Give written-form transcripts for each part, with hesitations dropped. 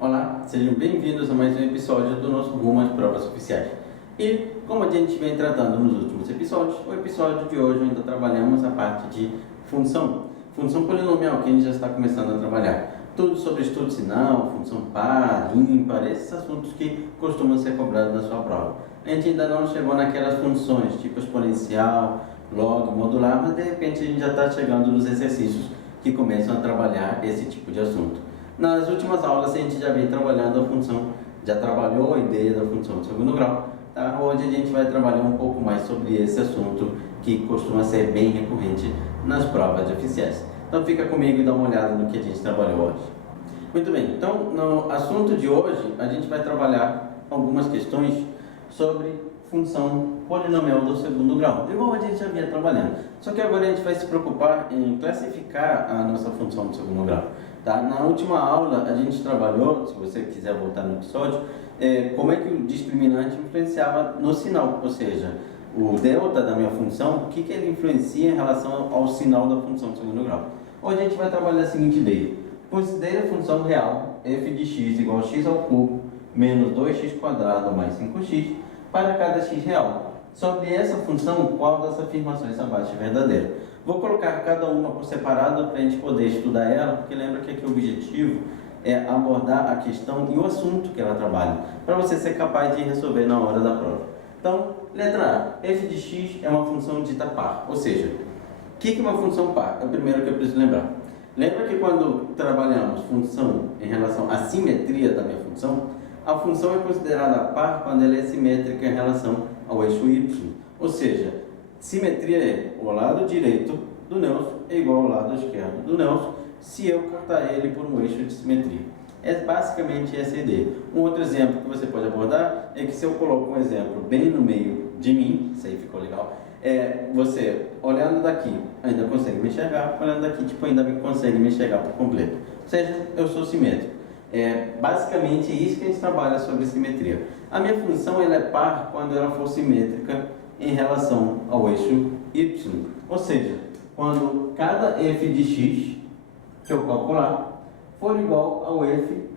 Olá, sejam bem-vindos a mais um episódio do nosso rumo às provas oficiais. E como a gente vem tratando nos últimos episódios, o episódio de hoje ainda trabalhamos a parte de função polinomial, que a gente já está começando a trabalhar. Tudo sobre estudo sinal, função par, ímpar, esses assuntos que costumam ser cobrados na sua prova. A gente ainda não chegou naquelas funções tipo exponencial, log, modular, mas de repente a gente já está chegando nos exercícios que começam a trabalhar esse tipo de assunto. Nas últimas aulas a gente já vem trabalhando a função, já trabalhou a ideia da função de segundo grau, tá? Hoje a gente vai trabalhar um pouco mais sobre esse assunto que costuma ser bem recorrente nas provas oficiais. Então fica comigo e dá uma olhada no que a gente trabalhou hoje. Muito bem, então no assunto de hoje a gente vai trabalhar algumas questões sobre função polinomial do segundo grau, igual a gente já vinha trabalhando. Só que agora a gente vai se preocupar em classificar a nossa função do segundo grau. Tá? Na última aula a gente trabalhou, se você quiser voltar no episódio, como é que o discriminante influenciava no sinal, ou seja, o delta da minha função, o que ele influencia em relação ao sinal da função de segundo grau. Hoje a gente vai trabalhar a seguinte ideia: considere a função real f de x igual a x ao cubo menos 2x quadrado mais 5x para cada x real. Sobre essa função, qual das afirmações abaixo é verdadeira? Vou colocar cada uma por separado para a gente poder estudar ela, porque lembra que aqui o objetivo é abordar a questão e o assunto que ela trabalha, para você ser capaz de resolver na hora da prova. Então, letra A, f de x é uma função dita par, ou seja, o que é uma função par? É o primeiro que eu preciso lembrar. Lembra que quando trabalhamos função em relação à simetria da minha função, a função é considerada par quando ela é simétrica em relação ao eixo y, ou seja, simetria é o lado direito do Nelson é igual ao lado esquerdo do Nelson se eu cortar ele por um eixo de simetria. É basicamente essa a ideia. Um outro exemplo que você pode abordar é que se eu coloco um exemplo bem no meio de mim, isso aí ficou legal, você olhando daqui ainda consegue me enxergar, olhando daqui ainda consegue me enxergar por completo. Ou seja, eu sou simétrico. Basicamente isso que a gente trabalha sobre simetria. A minha função ela é par quando ela for simétrica em relação ao eixo y, ou seja, quando cada f de x que eu calcular for igual ao f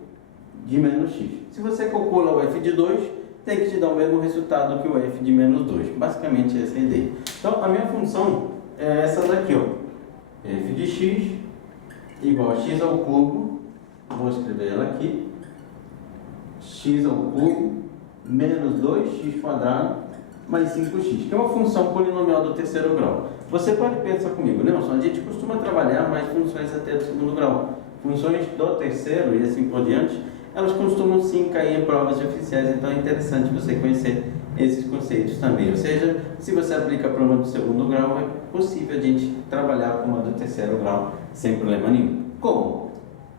de menos x. Se você calcula o f de 2, tem que te dar o mesmo resultado que o f de menos 2. Basicamente essa é a ideia. Então a minha função é essa daqui, ó. F de x igual a x ao cubo, vou escrever ela aqui, x ao cubo menos 2x quadrado mais 5x, que é uma função polinomial do terceiro grau. Você pode pensar comigo, Nelson, a gente costuma trabalhar mais funções até do segundo grau. Funções do terceiro e assim por diante, elas costumam sim cair em provas oficiais, então é interessante você conhecer esses conceitos também. Ou seja, se você aplica para uma do segundo grau, é possível a gente trabalhar com uma do terceiro grau sem problema nenhum. Como?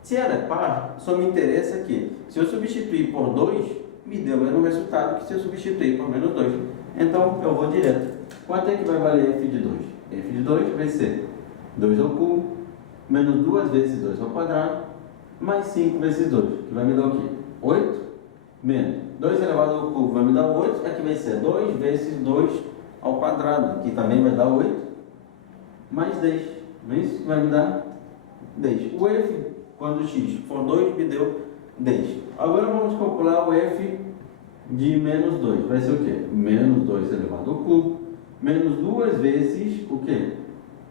Se ela é par, só me interessa que, se eu substituir por 2, me deu o mesmo resultado que se eu substituir por menos 2. Então, eu vou direto. Quanto é que vai valer f de 2? f de 2 vai ser 2 ao cubo, menos 2 vezes 2 ao quadrado, mais 5 vezes 2, que vai me dar o quê? 8, menos 2 elevado ao cubo vai me dar 8, aqui vai ser 2 vezes 2 ao quadrado, que também vai dar 8, mais 10, não é isso? Que vai me dar 10. O f, quando x for 2, me deu 10. Agora vamos calcular o f de menos 2. Vai ser o quê? Menos 2 elevado ao cubo, menos 2 vezes o quê?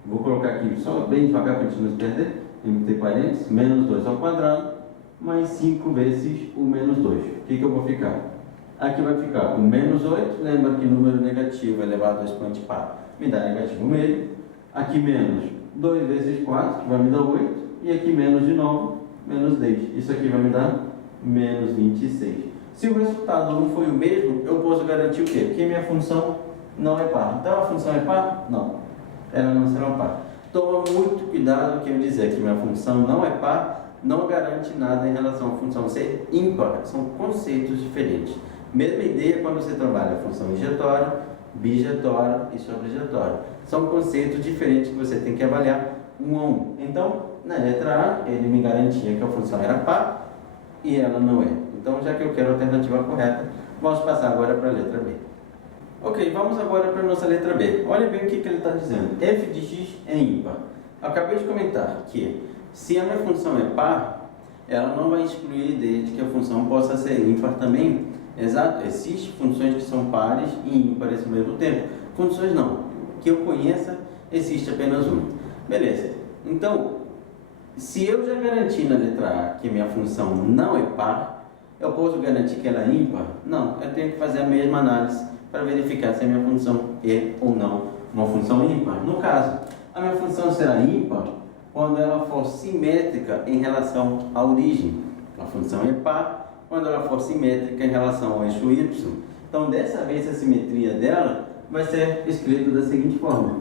Vou colocar aqui só bem devagar para a gente não se perder, entre parênteses, menos 2 ao quadrado, mais 5 vezes o menos 2. O que eu vou ficar? Aqui vai ficar o menos 8, lembra que número negativo elevado ao expoente par me dá negativo meio. Aqui menos 2 vezes 4, que vai me dar 8, e aqui menos de novo, menos 10. Isso aqui vai me dar menos 26. Se o resultado não foi o mesmo, eu posso garantir o quê? Que minha função não é par. Então a função é par? Não. Ela não será par. Toma muito cuidado que eu dizer que minha função não é par, não garante nada em relação à função ser ímpar. São conceitos diferentes. Mesma ideia quando você trabalha a função injetória, bijetória e sobrejetória. São conceitos diferentes que você tem que avaliar um a um. Então, na letra A, ele me garantia que a função era par e ela não é. Então, já que eu quero a alternativa correta, vamos passar agora para a letra B. Ok, vamos agora para a nossa letra B. Olha bem o que ele está dizendo. f de x é ímpar. Acabei de comentar que se a minha função é par, ela não vai excluir a ideia de que a função possa ser ímpar também. Exato, existem funções que são pares e ímpares ao mesmo tempo. Funções não, que eu conheça, existe apenas uma. Beleza, então, se eu já garanti na letra A que minha função não é par, eu posso garantir que ela é ímpar? Não, eu tenho que fazer a mesma análise para verificar se a minha função é ou não uma função ímpar. No caso, a minha função será ímpar quando ela for simétrica em relação à origem. A função é par quando ela for simétrica em relação ao eixo y. Então, dessa vez, a simetria dela vai ser escrita da seguinte forma: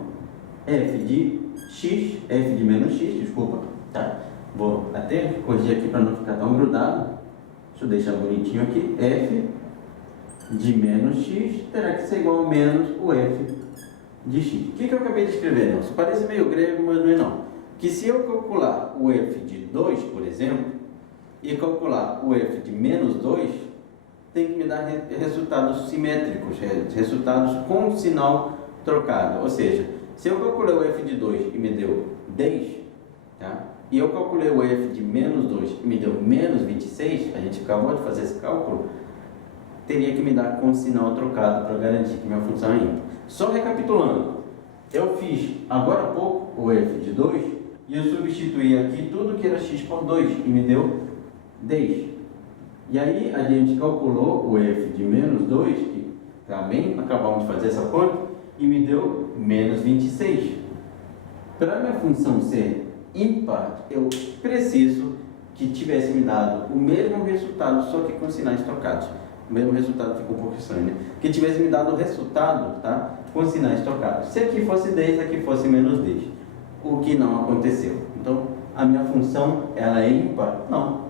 f de x, f de menos x, desculpa, tá? Vou até corrigir aqui para não ficar tão grudado. Deixa eu deixar bonitinho aqui. F de menos x terá que ser igual a menos o f de x. O que eu acabei de escrever, Nelson? Parece meio grego, mas não é não. Que se eu calcular o f de 2, por exemplo, e calcular o f de menos 2, tem que me dar resultados simétricos, resultados com sinal trocado. Ou seja, se eu calculei o f de 2 e me deu 10, tá? E eu calculei o f de menos 2 e me deu menos 26, a gente acabou de fazer esse cálculo, teria que me dar com sinal trocado para garantir que minha função é ímpar. Só recapitulando, eu fiz agora há pouco o f de 2 e eu substituí aqui tudo que era x por 2 e me deu 10. E aí a gente calculou o f de menos 2, que também acabamos de fazer essa conta, e me deu menos 26. Para a minha função ser ímpar, eu preciso que tivesse me dado o mesmo resultado, só que com sinais trocados. O mesmo resultado ficou um pouco estranho, né? Que tivesse me dado o resultado, tá? Com sinais trocados. Se aqui fosse 10, aqui fosse menos 10. O que não aconteceu. Então, a minha função, ela é ímpar? Não.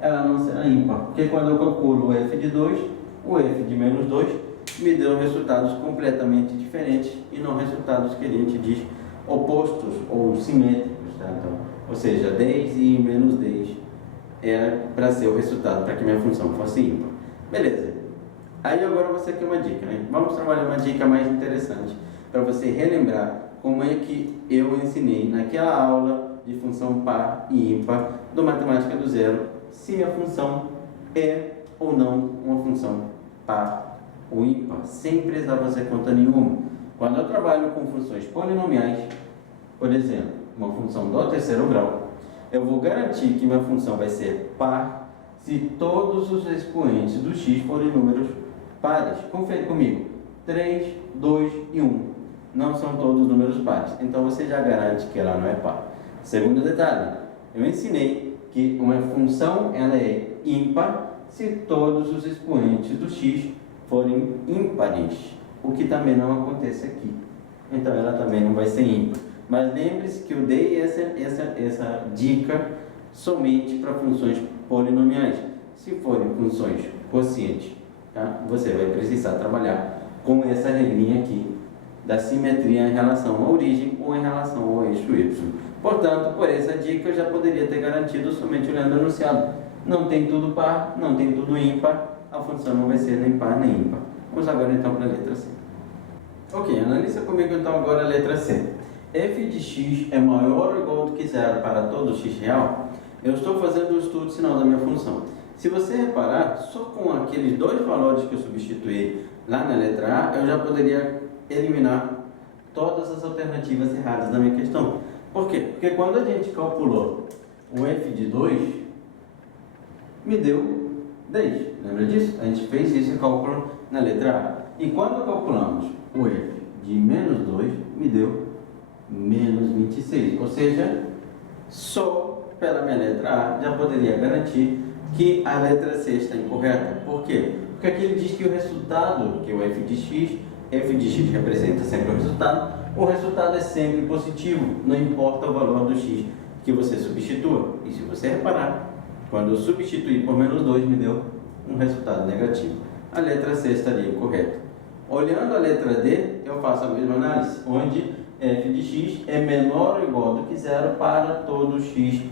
Ela não será ímpar. Porque quando eu calculo o f de 2, o f de menos 2 me deu resultados completamente diferentes e não resultados que a gente diz opostos ou simétricos, tá? Então, ou seja, 10 e menos 10 era para ser o resultado para que minha função fosse ímpar. Beleza. Aí agora você quer uma dica, né? Vamos trabalhar uma dica mais interessante para você relembrar como é que eu ensinei naquela aula de função par e ímpar do Matemática do Zero, se minha função é ou não uma função par ou ímpar, sem precisar fazer conta nenhuma. Quando eu trabalho com funções polinomiais, por exemplo, uma função do terceiro grau, eu vou garantir que minha função vai ser par se todos os expoentes do x forem números pares. Confere comigo. 3, 2 e 1. Não são todos números pares. Então você já garante que ela não é par. Segundo detalhe, eu ensinei que uma função ela é ímpar se todos os expoentes do x forem ímpares. O que também não acontece aqui. Então ela também não vai ser ímpar. Mas lembre-se que eu dei essa dica somente para funções polinomiais. Se forem funções quocientes, tá? Você vai precisar trabalhar com essa regrinha aqui da simetria em relação à origem ou em relação ao eixo y. Portanto, por essa dica eu já poderia ter garantido somente olhando o enunciado. Não tem tudo par, não tem tudo ímpar, a função não vai ser nem par nem ímpar. Vamos agora então para a letra C. Ok, analisa comigo então agora a letra C. F de x é maior ou igual do que zero para todo x real? Eu estou fazendo o estudo sinal da minha função. Se você reparar, só com aqueles dois valores que eu substituí lá na letra A, eu já poderia eliminar todas as alternativas erradas da minha questão. Por quê? Porque quando a gente calculou o f de 2, me deu 10. Lembra disso? A gente fez esse cálculo na letra A. E quando calculamos o f de menos 2, me deu menos 26. Ou seja, só pela minha letra A já poderia garantir que a letra C está incorreta. Por quê? Porque aqui ele diz que o resultado, que é o f de x representa sempre o resultado é sempre positivo, não importa o valor do x que você substitua. E se você reparar, quando eu substituí por menos 2, me deu um resultado negativo. A letra C estaria incorreta. Olhando a letra D, eu faço a mesma análise, onde f de x é menor ou igual do que zero para todo x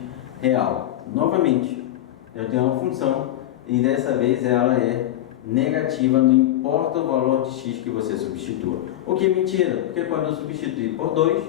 real. Novamente, eu tenho uma função e dessa vez ela é negativa, não importa o valor de x que você substitua. O que é mentira, porque quando eu substituí por 2,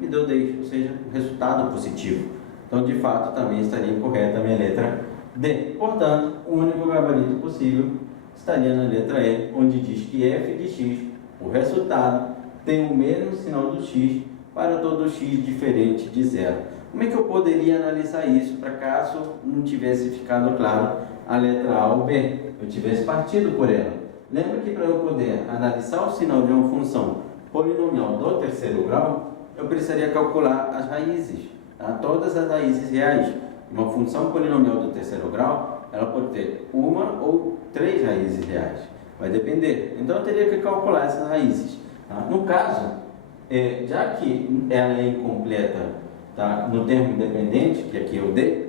me deu 10, ou seja, um resultado positivo. Então, de fato, também estaria incorreta a minha letra D. Portanto, o único gabarito possível estaria na letra E, onde diz que f de x, o resultado, tem o mesmo sinal do x para todo x diferente de zero. Como é que eu poderia analisar isso para caso não tivesse ficado claro a letra A ou B, eu tivesse partido por ela? Lembra que para eu poder analisar o sinal de uma função polinomial do terceiro grau, eu precisaria calcular as raízes, tá? Todas as raízes reais. Uma função polinomial do terceiro grau, ela pode ter uma ou três raízes reais, vai depender. Então eu teria que calcular essas raízes, tá? No caso, já que ela é incompleta, tá, no termo independente, que aqui é o D,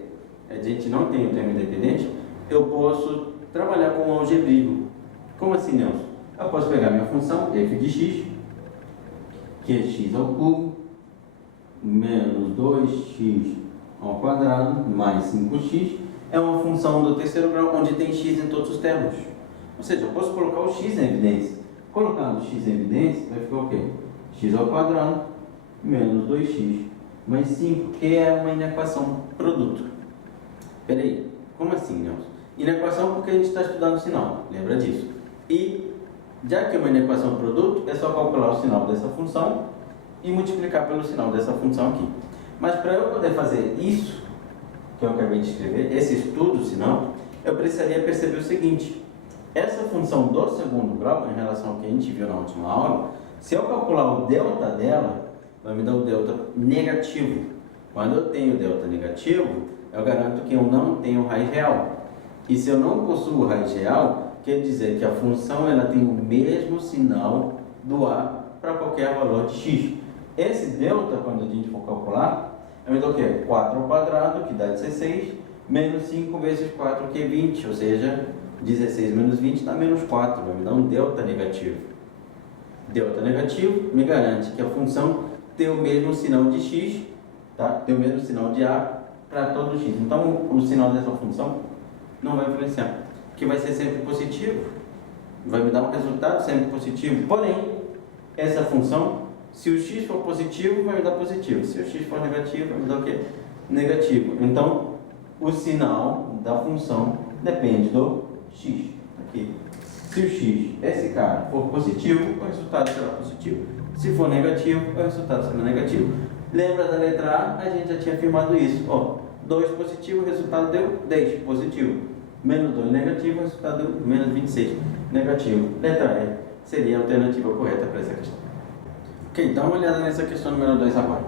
a gente não tem o termo independente, eu posso trabalhar com o algebraico. Como assim, Nelson? Eu posso pegar minha função f de x, que é x ao cubo, menos 2x ao quadrado, mais 5x, é uma função do terceiro grau, onde tem x em todos os termos. Ou seja, eu posso colocar o x em evidência. Colocando x em evidência, vai ficar o quê? X ao quadrado, menos 2x, mais 5, que é uma inequação produto. Peraí, como assim, Nelson? Inequação porque a gente está estudando o sinal, lembra disso. E, já que é uma inequação produto, é só calcular o sinal dessa função e multiplicar pelo sinal dessa função aqui. Mas para eu poder fazer isso, que eu acabei de escrever, esse estudo sinal, eu precisaria perceber o seguinte: essa função do segundo grau, em relação ao que a gente viu na última aula, se eu calcular o delta dela, vai me dar o delta negativo. Quando eu tenho delta negativo, eu garanto que eu não tenho raiz real. E se eu não possuo raiz real, quer dizer que a função ela tem o mesmo sinal do A para qualquer valor de x. Esse delta, quando a gente for calcular, vai me dar o quê? 4 ao quadrado, que dá 16, menos 5 vezes 4, que é 20, ou seja, 16 menos 20 dá menos 4, vai me dar um delta negativo. Delta negativo me garante que a função tem o mesmo sinal de x, tá? Tem o mesmo sinal de A para todo x. Então, o sinal dessa função não vai influenciar, que vai ser sempre positivo, vai me dar um resultado sempre positivo. Porém, essa função, se o x for positivo, vai me dar positivo. Se o x for negativo, vai me dar o quê? Negativo. Então, o sinal da função depende do x. Aqui. Se o x, esse cara, for positivo, o resultado será positivo. Se for negativo, o resultado será negativo. Lembra da letra A? A gente já tinha afirmado isso. Ó, 2 positivo, o resultado deu 10 positivo. Menos 2 negativo, o resultado deu menos 26 negativo. Letra E seria a alternativa correta para essa questão. Ok, dá uma olhada nessa questão número 2 agora.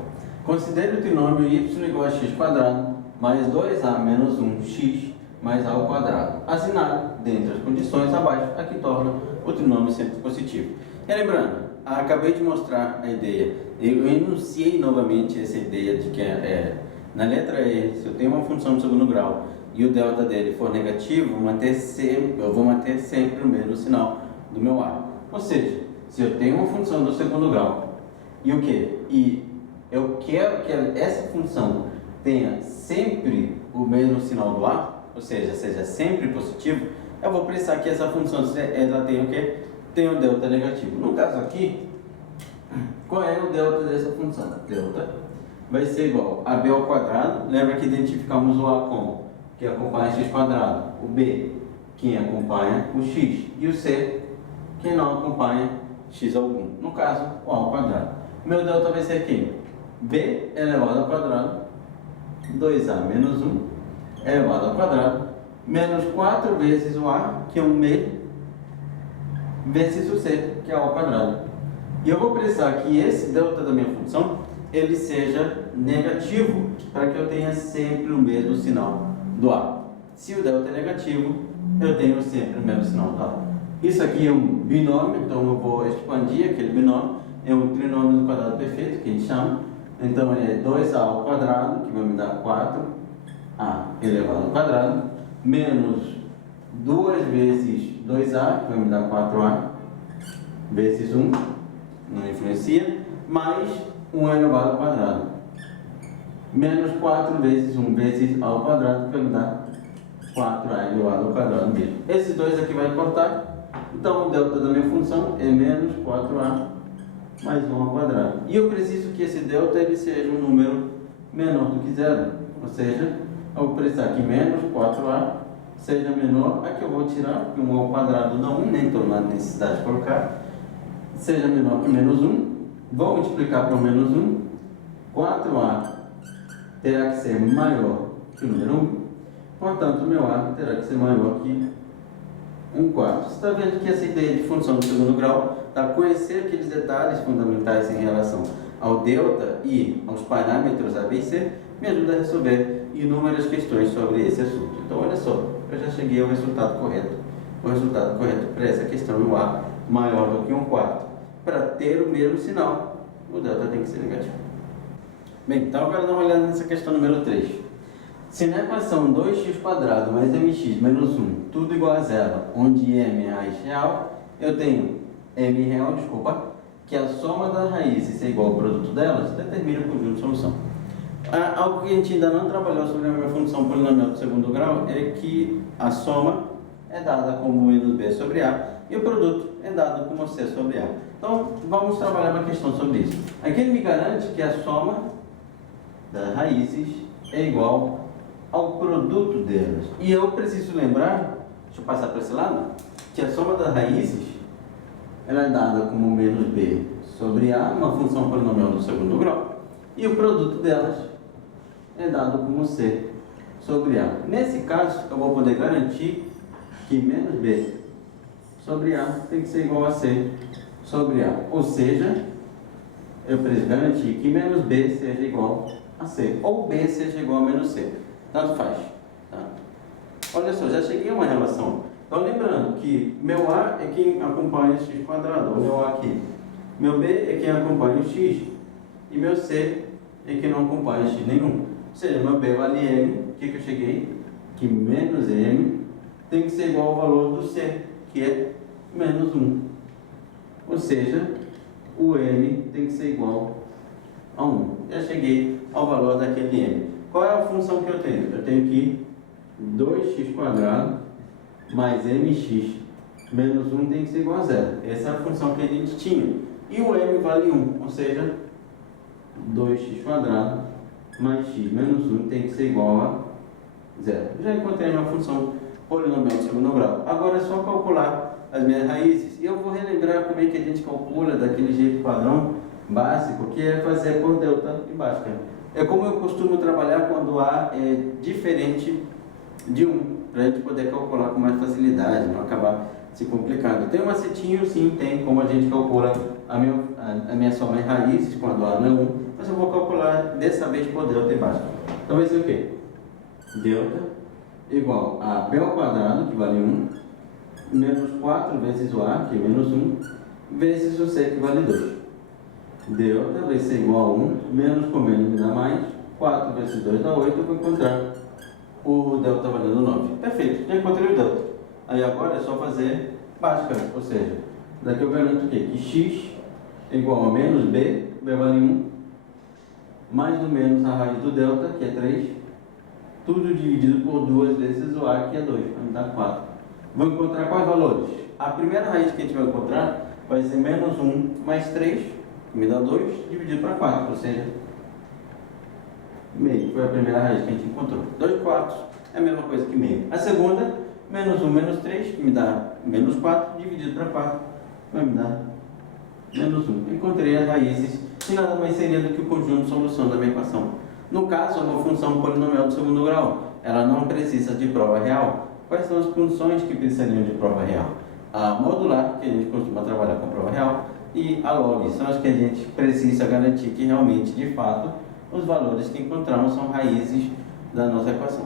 Considere o trinômio y igual a x quadrado mais 2a menos 1x mais a ao quadrado, assinado, dentre as condições abaixo, a que torna o trinômio sempre positivo. E lembrando, acabei de mostrar a ideia, eu enunciei novamente essa ideia de que na letra E, se eu tenho uma função de segundo grau e o delta dele for negativo, eu vou manter sempre o mesmo sinal do meu A. Ou seja, se eu tenho uma função do segundo grau e o quê? E eu quero que essa função tenha sempre o mesmo sinal do A, ou seja sempre positivo, eu vou precisar que essa função ela tenha o quê? Tem o delta negativo. No caso aqui, qual é o delta dessa função? Delta vai ser igual a b ao quadrado. Lembra que identificamos o A como que acompanha x quadrado, o B que acompanha o x e o C que não acompanha x algum. No caso, o A ao quadrado. Meu delta vai ser aqui, b elevado ao quadrado 2a menos 1 elevado ao quadrado menos 4 vezes o A, que é 1 meio, vezes o C, que é A ao quadrado. E eu vou precisar que esse delta da minha função ele seja negativo, para que eu tenha sempre o mesmo sinal do A. Se o delta é negativo, eu tenho sempre o mesmo sinal do A. Isso aqui é um binômio, então eu vou expandir aquele binômio. É um trinômio do quadrado perfeito, que a gente chama. Então é 2a ao quadrado, que vai me dar 4a elevado ao quadrado, menos 2 vezes 2a, que vai me dar 4a, vezes 1, não influencia, mais 1 elevado ao quadrado, menos 4 vezes 1 vezes a ao quadrado, que vai me dar 4a elevado ao quadrado mesmo. Esses dois aqui vai cortar, então o delta da minha função é menos 4a mais 1 ao quadrado. E eu preciso que esse delta ele seja um número menor do que zero, ou seja, eu vou precisar que menos 4A seja menor, aqui eu vou tirar, porque 1 ao quadrado dá 1, nem estou na necessidade de colocar, seja menor que menos 1, vou multiplicar por menos 1, 4A terá que ser maior que o número 1, portanto, o meu A terá que ser maior que 1 quarto. Você está vendo que essa ideia de função de segundo grau, tá? Conhecer aqueles detalhes fundamentais em relação ao delta e aos parâmetros A, B e C, me ajuda a resolver inúmeras questões sobre esse assunto. Então, olha só, eu já cheguei ao resultado correto. O resultado correto para essa questão é o A maior do que 1 quarto. Para ter o mesmo sinal, o delta tem que ser negativo. Bem, então agora dá uma olhada nessa questão número 3. Se na equação 2x² mais mx menos 1, tudo igual a zero, onde m é raiz real, eu tenho m real, que a soma das raízes é igual ao produto delas, determina o conjunto de solução. Algo que a gente ainda não trabalhou sobre a minha função polinomial de segundo grau é que a soma é dada como menos b sobre a e o produto é dado como c sobre a. Então, vamos trabalhar uma questão sobre isso. Aqui ele me garante que a soma das raízes é igual ao produto delas. E eu preciso lembrar, deixa eu passar para esse lado, que a soma das raízes ela é dada como menos b sobre a, uma função polinomial do segundo grau, e o produto delas é dado como c sobre a. Nesse caso, eu vou poder garantir que menos b sobre a tem que ser igual a c sobre a. Ou seja, eu preciso garantir que menos b seja igual a c, ou b seja igual a menos c. Tanto faz. Tá? Olha só, já cheguei a uma relação. Então, lembrando que meu A é quem acompanha x², o meu A aqui. Meu B é quem acompanha o x. E meu C é quem não acompanha x nenhum. Ou seja, meu B vale m. O que eu cheguei? Que menos m tem que ser igual ao valor do C, que é menos 1. Ou seja, o m tem que ser igual a 1. Já cheguei ao valor daquele m. Qual é a função que eu tenho? Eu tenho que 2x² mais mx menos 1 tem que ser igual a zero. Essa é a função que a gente tinha. E o m vale 1, ou seja, 2x² mais x menos 1 tem que ser igual a zero. Já encontrei a minha função polinomial de segundo grau. Agora é só calcular as minhas raízes. E eu vou relembrar como é que a gente calcula daquele jeito padrão básico, que é fazer por delta e básica. É como eu costumo trabalhar quando A é diferente de 1, para a gente poder calcular com mais facilidade, não acabar se complicando. Tem um macetinho, sim, tem como a gente calcula a minha soma em raízes quando A não é 1, mas eu vou calcular dessa vez por delta e básica. Então vai ser o quê? Delta igual a b ao quadrado, que vale 1, menos 4 vezes o A, que é menos 1, vezes o C, que vale 2. Delta vai ser igual a 1, menos com menos me dá mais, 4 vezes 2 dá 8, eu vou encontrar o delta valendo 9. Perfeito, já encontrei o delta. Aí agora é só fazer básica, ou seja, daqui eu garanto o quê? Que x é igual a menos b, b vale 1, mais ou menos a raiz do delta, que é 3, tudo dividido por 2 vezes o a, que é 2, vai me dar 4. Vou encontrar quais valores? A primeira raiz que a gente vai encontrar vai ser menos 1 mais 3, que me dá 2, dividido para 4, ou seja, meio, foi a primeira raiz que a gente encontrou. 2 quartos é a mesma coisa que meio. A segunda, menos 1 menos 3, que me dá menos 4, dividido para 4, vai me dar menos 1. Encontrei as raízes, e nada mais seria do que o conjunto de solução da minha equação. No caso, é uma função polinomial de segundo grau. Ela não precisa de prova real. Quais são as funções que precisariam de prova real? A modular, que a gente costuma trabalhar com prova real, e a log, são as que a gente precisa garantir que realmente, de fato, os valores que encontramos são raízes da nossa equação.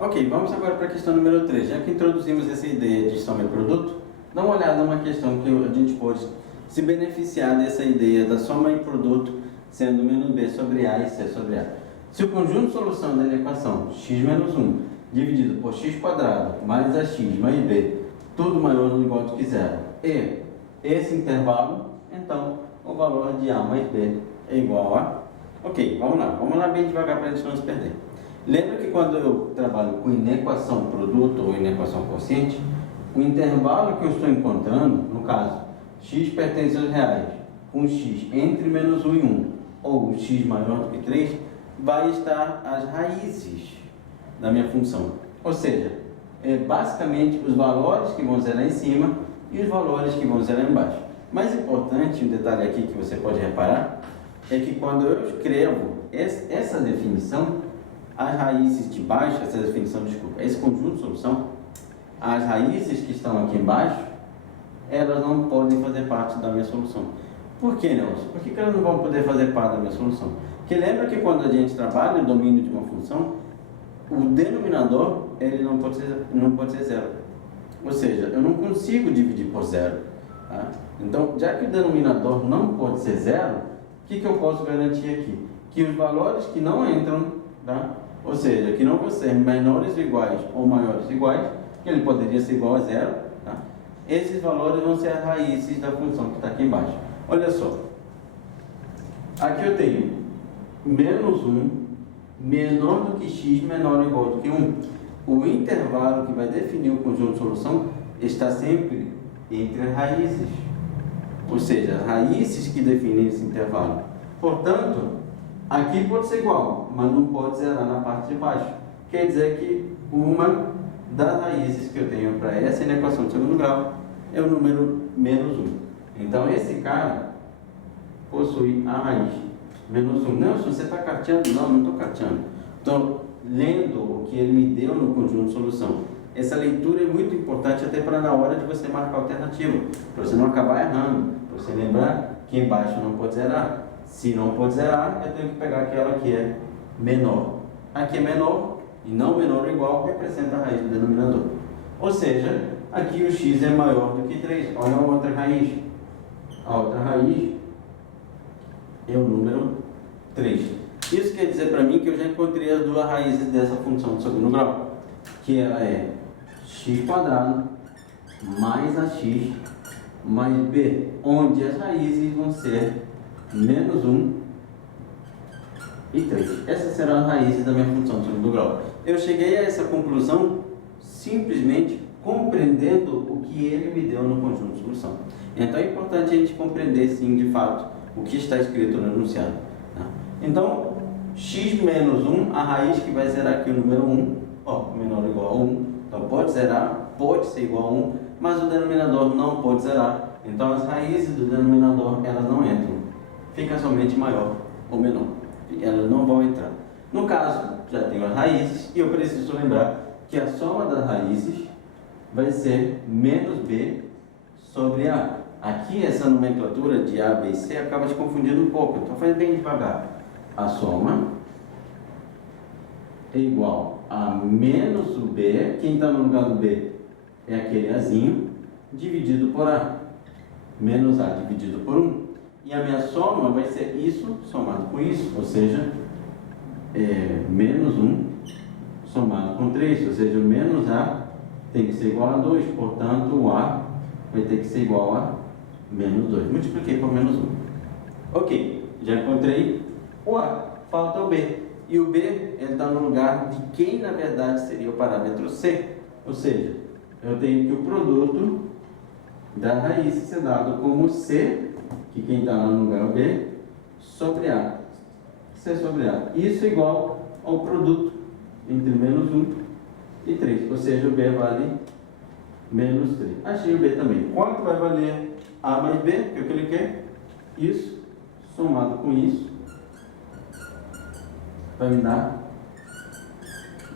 Ok, vamos agora para a questão número 3. Já que introduzimos essa ideia de soma e produto, dá uma olhada numa questão que a gente pode se beneficiar dessa ideia da soma e produto sendo menos b sobre a e c sobre a. Se o conjunto de solução da equação x menos 1 dividido por x² mais ax mais b, tudo maior ou igual do que zero, e esse intervalo, então o valor de a mais b é igual a... Ok, vamos lá bem devagar para a gente não se perder. Lembra que quando eu trabalho com inequação produto ou inequação quociente, o intervalo que eu estou encontrando, no caso, x pertence aos reais, com x entre menos 1 e 1, ou x maior do que 3, vai estar as raízes da minha função. Ou seja, basicamente os valores que vão ser lá em cima e os valores que vão ser lá embaixo. Mais importante, um detalhe aqui que você pode reparar, é que quando eu escrevo essa definição, as raízes de baixo, essa definição, desculpa, esse conjunto de solução, as raízes que estão aqui embaixo, elas não podem fazer parte da minha solução. Por que, Nelson? Por que elas não vão poder fazer parte da minha solução? Porque lembra que quando a gente trabalha o domínio de uma função, o denominador ele não pode ser zero. Ou seja, eu não consigo dividir por zero. Tá? Então, já que o denominador não pode ser zero, o que eu posso garantir aqui? Que os valores que não entram, tá? Ou seja, que não vão ser menores ou iguais ou maiores ou iguais, que ele poderia ser igual a zero, tá? Esses valores vão ser as raízes da função que está aqui embaixo. Olha só, aqui eu tenho menos 1 menor do que x menor ou igual do que 1. O intervalo que vai definir o conjunto de solução está sempre entre as raízes, ou seja, as raízes que definem esse intervalo. Portanto, aqui pode ser igual, mas não pode zerar na parte de baixo. Quer dizer que uma das raízes que eu tenho para essa inequação de segundo grau é o número menos 1. Então, esse cara possui a raiz menos 1. Nelson, você está carteando? Não, não estou carteando. Estou lendo o que ele me deu no conjunto de solução. Essa leitura é muito importante até para na hora de você marcar a alternativa, para você não acabar errando, para você lembrar que embaixo não pode zerar. Se não pode zerar, eu tenho que pegar aquela que é menor. Aqui é menor e não menor ou igual representa a raiz do denominador. Ou seja, aqui o x é maior do que 3. Olha a outra raiz. A outra raiz é o número 3. Isso quer dizer para mim que eu já encontrei as duas raízes dessa função de segundo grau, que ela é x² mais ax mais b, onde as raízes vão ser menos 1 e 3. Essas serão as raízes da minha função de segundo grau. Eu cheguei a essa conclusão simplesmente compreendendo o que ele me deu no conjunto de solução. Então é importante a gente compreender sim, de fato, o que está escrito no enunciado. Tá? Então, x menos 1, a raiz que vai zerar aqui o número 1, menor ou igual a 1, então pode zerar, pode ser igual a 1, mas o denominador não pode zerar. Então as raízes do denominador, elas não entram. Fica somente maior ou menor. Elas não vão entrar. No caso, já tenho as raízes e eu preciso lembrar que a soma das raízes vai ser menos b sobre a. Aqui essa nomenclatura de a, b e c acaba te confundindo um pouco, então faz bem devagar. A soma é igual a menos o b, quem está no lugar do b é aquele azinho, dividido por a. Menos a dividido por 1. E a minha soma vai ser isso somado com isso, ou seja, menos 1 somado com 3, ou seja, menos a tem que ser igual a 2, portanto o a vai ter que ser igual a menos 2. Multipliquei por menos 1. Ok, já encontrei o a, falta o b. E o b está no lugar de quem na verdade seria o parâmetro c, ou seja, eu tenho que o produto da raiz ser dado como c, que quem está lá no lugar é o b, sobre a. C sobre a. Isso é igual ao produto entre menos 1 e 3. Ou seja, o b vale menos 3. Achei o b também. Quanto vai valer a mais b, que eu cliquei? Isso, somado com isso, vai me dar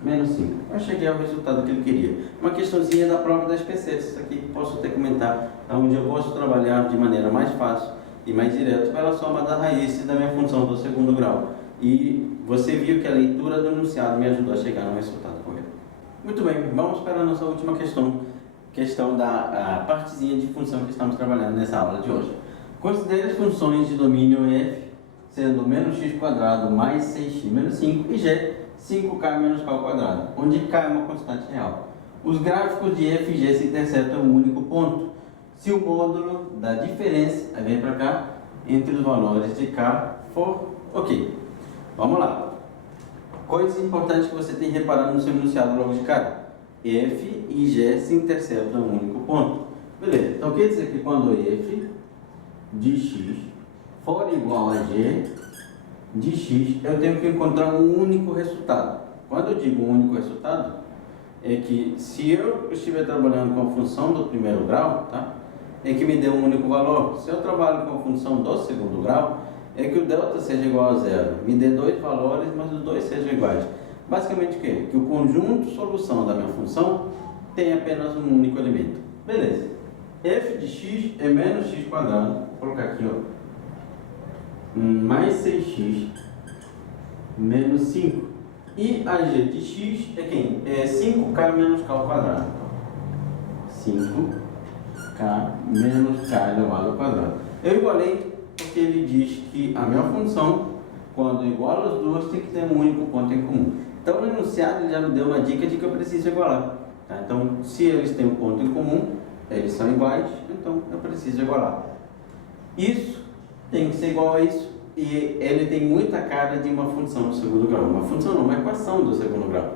menos 5. Eu cheguei ao resultado que ele queria. Uma questãozinha da prova das PCs. Isso aqui posso até comentar, onde eu posso trabalhar de maneira mais fácil e mais direta pela soma da raiz da minha função do segundo grau. E você viu que a leitura do enunciado me ajudou a chegar no resultado correto. Muito bem, vamos para a nossa última questão da partezinha de função que estamos trabalhando nessa aula de hoje. Considere as funções de domínio f sendo menos x² mais 6x menos 5 e g 5k menos k ao quadrado, onde k é uma constante real. Os gráficos de f e g se interceptam em um único ponto. Se o módulo da diferença, aí vem para cá, entre os valores de k for ok. Vamos lá. Coisas importantes que você tem que reparar no seu enunciado logo de cara. F e G se interceptam em um único ponto. Beleza. Então quer dizer que quando f de x for igual a g de x, eu tenho que encontrar um único resultado. Quando eu digo um único resultado, é que se eu estiver trabalhando com a função do primeiro grau, tá? É que me dê um único valor. Se eu trabalho com a função do segundo grau, é que o delta seja igual a zero. Me dê dois valores, mas os dois sejam iguais. Basicamente o quê? Que o conjunto solução da minha função tem apenas um único elemento. Beleza. F de x é menos x quadrado. Vou colocar aqui, ó. Mais 6x menos 5. E a g de x é quem? É 5k menos k ao quadrado. 5k menos k elevado ao quadrado. Eu igualei porque ele diz que a minha função, quando iguala as duas, tem que ter um único ponto em comum. Então no enunciado ele já me deu uma dica de que eu preciso igualar. Tá? Então se eles têm um ponto em comum, eles são iguais, então eu preciso igualar. Isso tem que ser igual a isso. E ele tem muita cara de uma função do segundo grau. Uma função não, uma equação do segundo grau.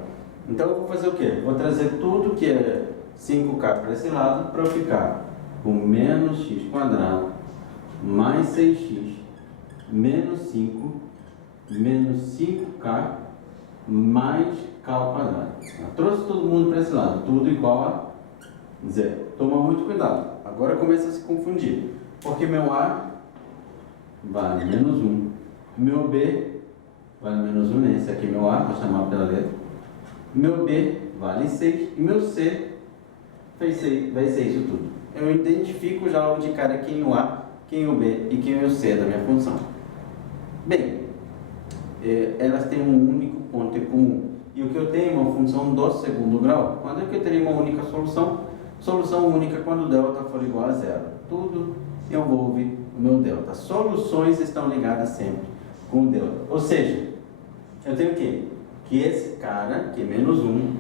Então eu vou fazer o quê? Vou trazer tudo que é 5k para esse lado para eu ficar com menos x quadrado mais 6x menos 5 menos 5k mais k ao quadrado. Eu trouxe todo mundo para esse lado, tudo igual a zero. Toma muito cuidado. Agora começa a se confundir. Porque meu A vale menos 1. Meu B vale menos 1, né? Esse aqui é meu A, vou chamar pela letra. Meu B vale 6. E meu C vai ser isso tudo. Eu identifico já logo de cara quem é o A, quem é o B e quem é o C da minha função. Bem, elas têm um único ponto em comum. E o que eu tenho é uma função do segundo grau. Quando é que eu teria uma única solução? Solução única quando o delta for igual a zero. Tudo envolve o meu delta. Soluções estão ligadas sempre com o delta. Ou seja, eu tenho o quê? Que esse cara, que é menos 1,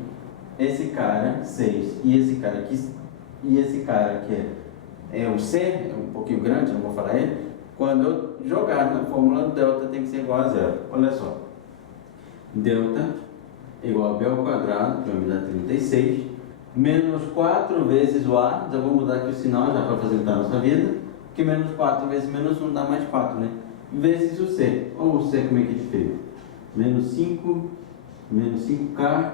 esse cara, 6, e esse cara que é o C, é um pouquinho grande, não vou falar ele, quando eu jogar na fórmula do delta tem que ser igual a zero. Olha só. Delta igual a B ao quadrado, que vai me dar 36, menos 4 vezes o A, já vou mudar aqui o sinal já para facilitar a nossa vida, que menos 4 vezes menos 1 dá mais 4, né? Vezes o C, ou o C como é que é feito? Menos 5, menos 5k,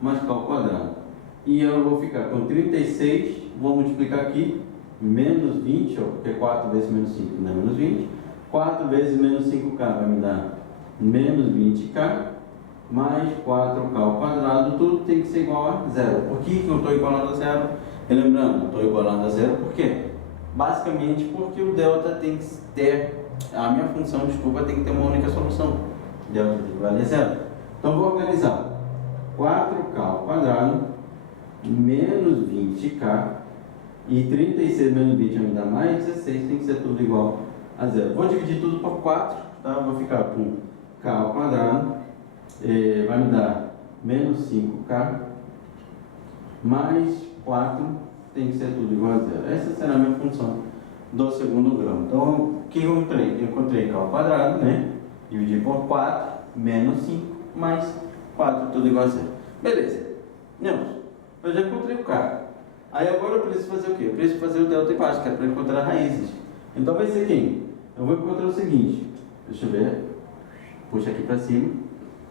mais k ao quadrado. E eu vou ficar com 36, vou multiplicar aqui, menos 20, ó, porque 4 vezes menos 5 dá menos 20, 4 vezes menos 5k vai me dar menos 20k, mais 4k ao quadrado, tudo tem que ser igual a zero. Por que eu estou igualando a zero? E lembrando, estou igualando a zero por quê? Basicamente porque o delta tem que ter, a minha função, desculpa, tem que ter uma única solução. Delta tem que valer zero. Então vou organizar 4k ao quadrado menos 20k e 36 menos 20 vai me dar mais 16, tem que ser tudo igual a zero. Vou dividir tudo por 4, tá? Vou ficar com k ao quadrado, vai me dar menos 5k mais 4, tem que ser tudo igual a zero. Essa será a minha função do segundo grau. Então, o que eu encontrei? Eu encontrei k ao quadrado, né? Dividir por 4, menos 5, mais 4, tudo igual a zero. Beleza. Não, eu já encontrei o k. Aí agora eu preciso fazer o quê? Eu preciso fazer o delta embaixo, que é para encontrar raízes. Então vai ser quem? Eu vou encontrar o seguinte. Deixa eu ver. Puxa aqui para cima.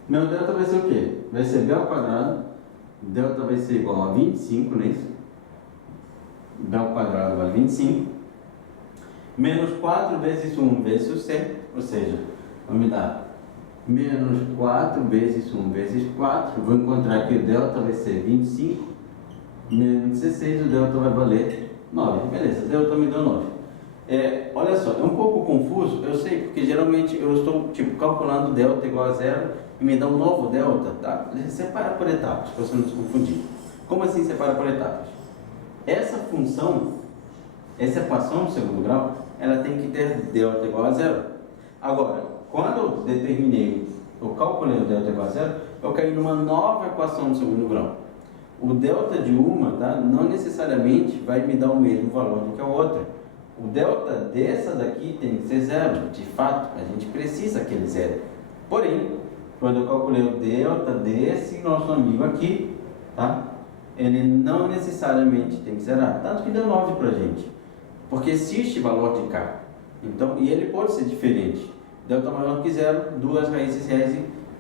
Meu delta vai ser o quê? Vai ser b ao quadrado. Delta vai ser igual a 25, não é isso? B ao quadrado vale 25. Menos 4 vezes 1 vezes o C. Ou seja, vai me dar menos 4 vezes 1 vezes 4. Vou encontrar que o delta vai ser 25. Menos 16, o delta vai valer 9. Beleza, o delta me deu 9. Olha só, é um pouco confuso, eu sei, porque geralmente eu estou calculando delta igual a zero e me dá um novo delta, tá? Separa por etapas, para você não se confundir. Como assim separa por etapas? Essa função, essa equação do segundo grau, ela tem que ter delta igual a zero. Agora, quando eu determinei, eu calculei o delta igual a zero, eu caí numa nova equação do segundo grau. O delta de uma, tá, não necessariamente vai me dar o mesmo valor do que a outra. O delta dessa daqui tem que ser zero. De fato, a gente precisa aquele zero. Porém, quando eu calculei o delta desse nosso amigo aqui, tá, ele não necessariamente tem que zerar. Tanto que deu 9 para a gente. Porque existe valor de k. Então, e ele pode ser diferente. Delta maior que zero, duas raízes reais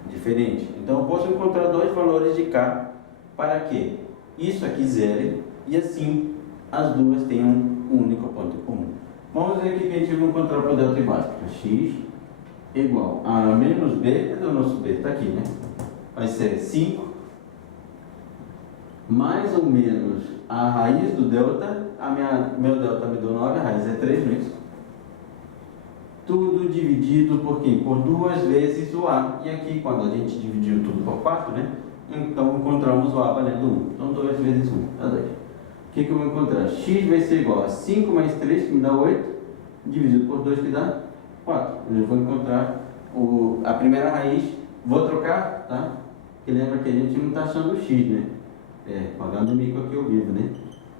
diferente. Então eu posso encontrar dois valores de K para que isso aqui zere e assim as duas tenham um único ponto em comum. Vamos ver aqui que a gente vai encontrar para o delta básico. X igual a menos B, cadê o nosso B? Está aqui, né? Vai ser 5 mais ou menos a raiz do delta, meu delta me deu 9, a raiz é 3, não é isso? Tudo dividido por quê? Por 2 vezes o A. E aqui, quando a gente dividiu tudo por 4, né? Então encontramos o A valendo 1. Então 2 vezes 1 dá 10. O que eu vou encontrar? X vai ser igual a 5 mais 3, que me dá 8, dividido por 2, que dá 4. Eu vou encontrar a primeira raiz, vou trocar, tá? Porque lembra que a gente não está achando o X, né? Pagando o mico aqui ao vivo, né?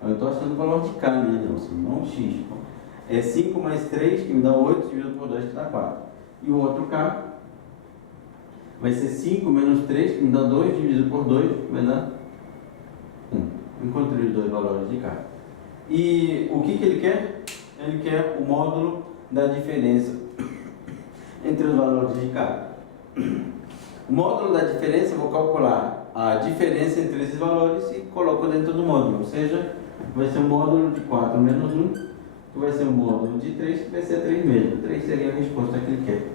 Eu estou achando o valor de K, né, Nelson? Não o X. É 5 mais 3, que me dá 8, dividido por 2, que dá 4. E o outro K vai ser 5 menos 3, que me dá 2, dividido por 2, que vai dar 1. Encontrei os dois valores de K. E o que ele quer? Ele quer o módulo da diferença entre os valores de K. O módulo da diferença, eu vou calcular a diferença entre esses valores e coloco dentro do módulo. Ou seja, vai ser um módulo de 4 menos 1, que vai ser um módulo de 3, que vai ser 3 mesmo. 3 seria a resposta que ele quer.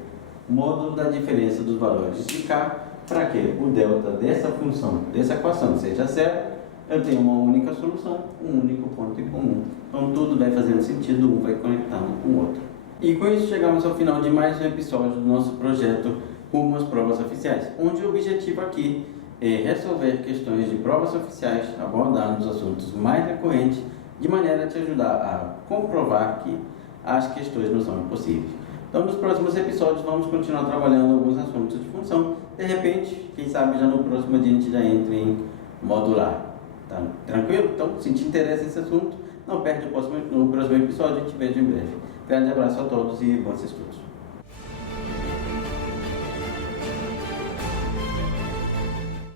O módulo da diferença dos valores de K, para que o delta dessa função, dessa equação, seja zero, eu tenho uma única solução, um único ponto em comum. Então tudo vai fazendo sentido, um vai conectando com o outro. E com isso chegamos ao final de mais um episódio do nosso projeto Rumo às Provas Oficiais, onde o objetivo aqui é resolver questões de provas oficiais, abordando os assuntos mais recorrentes, de maneira a te ajudar a comprovar que as questões não são impossíveis. Então, nos próximos episódios, vamos continuar trabalhando alguns assuntos de função. De repente, quem sabe já no próximo dia a gente já entre em modular. Tá tranquilo? Então, se te interessa esse assunto, não perde o próximo episódio. Eu te vejo em breve. Grande abraço a todos e bons estudos.